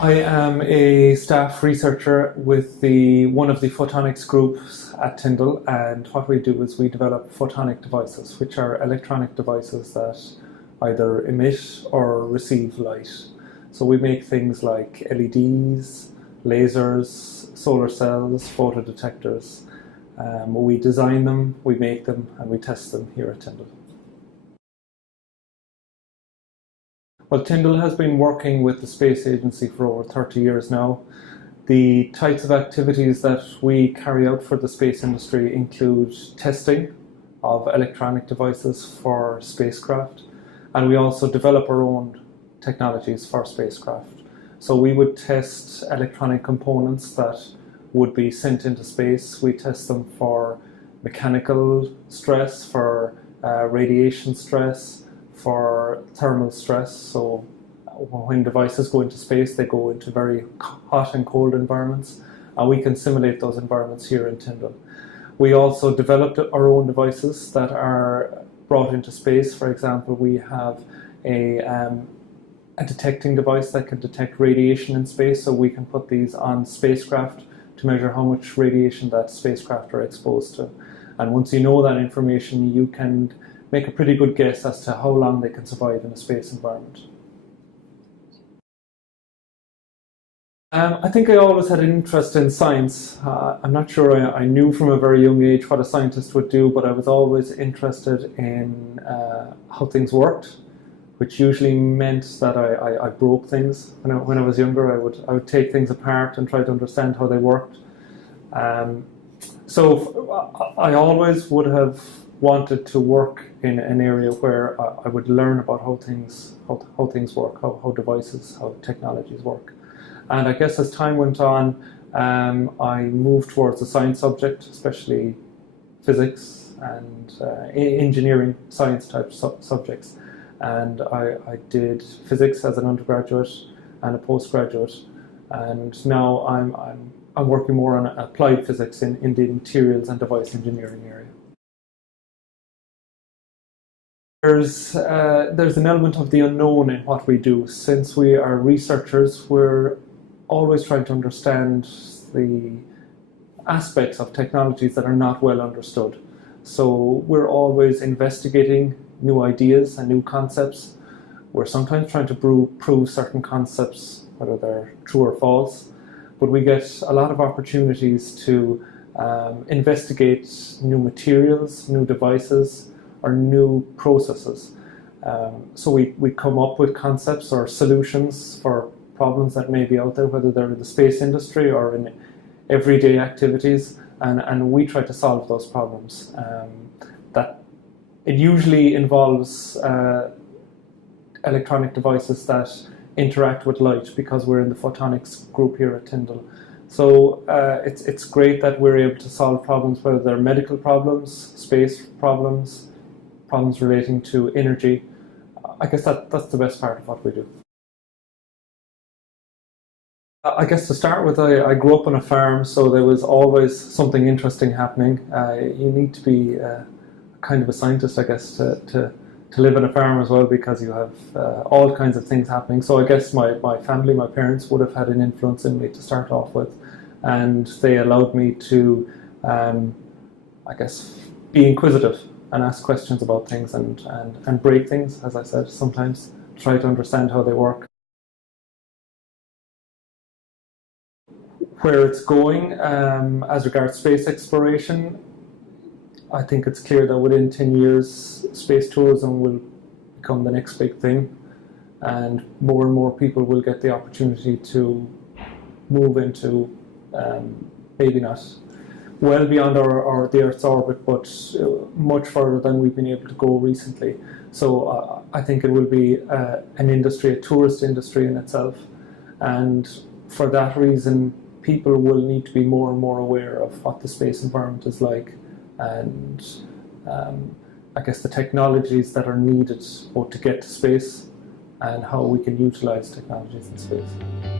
I am a staff researcher with one of the photonics groups at Tyndall, and what we do is we develop photonic devices, which are electronic devices that either emit or receive light. So we make things like LEDs, lasers, solar cells, photodetectors. We design them, we make them, and we test them here at Tyndall. Well, Tyndall has been working with the Space Agency for over 30 years now. The types of activities that we carry out for the space industry include testing of electronic devices for spacecraft, and we also develop our own technologies for spacecraft. So we would test electronic components that would be sent into space. We test them for mechanical stress, for radiation stress, for thermal stress. So when devices go into space, they go into very hot and cold environments, and we can simulate those environments here in Tyndall. We also developed our own devices that are brought into space. For example, we have a detecting device that can detect radiation in space, so we can put these on spacecraft to measure how much radiation that spacecraft are exposed to. And once you know that information, you can make a pretty good guess as to how long they can survive in a space environment. I think I always had an interest in science. I'm not sure I knew from a very young age what a scientist would do, but I was always interested in how things worked, which usually meant that I broke things. When I was younger, I would take things apart and try to understand how they worked. So I always would have wanted to work in an area where I would learn about how things work, how devices, how technologies work. And I guess as time went on, I moved towards the science subject, especially physics and engineering science type subjects. And I did physics as an undergraduate and a postgraduate, and now I'm working more on applied physics in the materials and device engineering area. There's an element of the unknown in what we do. Since we are researchers, we're always trying to understand the aspects of technologies that are not well understood. So we're always investigating new ideas and new concepts. We're sometimes trying to prove certain concepts, whether they're true or false, but we get a lot of opportunities to investigate new materials, new devices, or new processes. So we come up with concepts or solutions for problems that may be out there, whether they're in the space industry or in everyday activities, and we try to solve those problems. It usually involves electronic devices that interact with light, because we're in the photonics group here at Tyndall. So it's great that we're able to solve problems, whether they're medical problems, space problems, problems relating to energy. I guess that's the best part of what we do. I guess to start with, I grew up on a farm, so there was always something interesting happening. You need to be kind of a scientist, I guess, to live on a farm as well, because you have all kinds of things happening. So I guess my family, my parents would have had an influence in me to start off with, and they allowed me to, I guess, be inquisitive and ask questions about things and break things, as I said, sometimes try to understand how they work. Where it's going as regards space exploration, I think it's clear that within 10 years, space tourism will become the next big thing, and more people will get the opportunity to move into, maybe not well beyond the Earth's orbit, but much further than we've been able to go recently. So I think it will be an industry, a tourist industry in itself, and for that reason, people will need to be more and more aware of what the space environment is like, and I guess the technologies that are needed both to get to space and how we can utilize technologies in space.